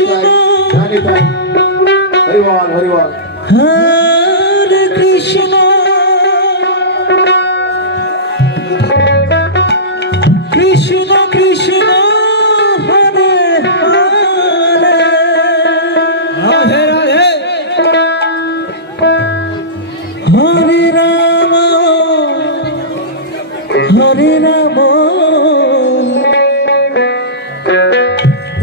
ધનજીભાઈ ધનજીભાઈ હા.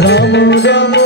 Ram Ram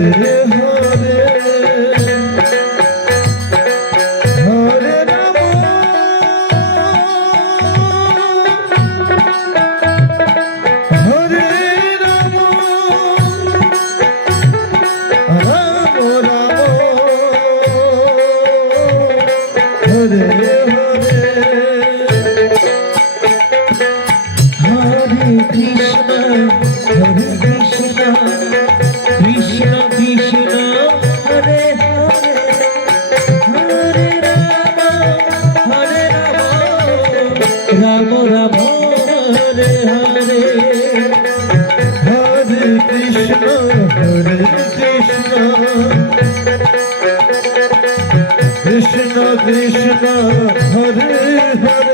Yeah. মোরা মোরা ভোর হরে হরে কৃষ্ণ হরে Krishna Krishna Krishna Hare Hare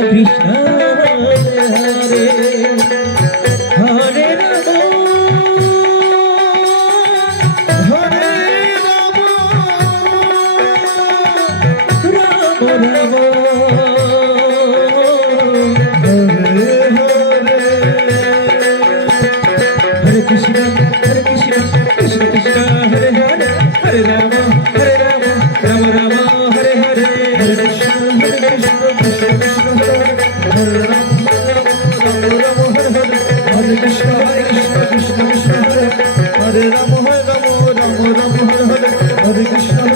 Krishna. Hare Krishna.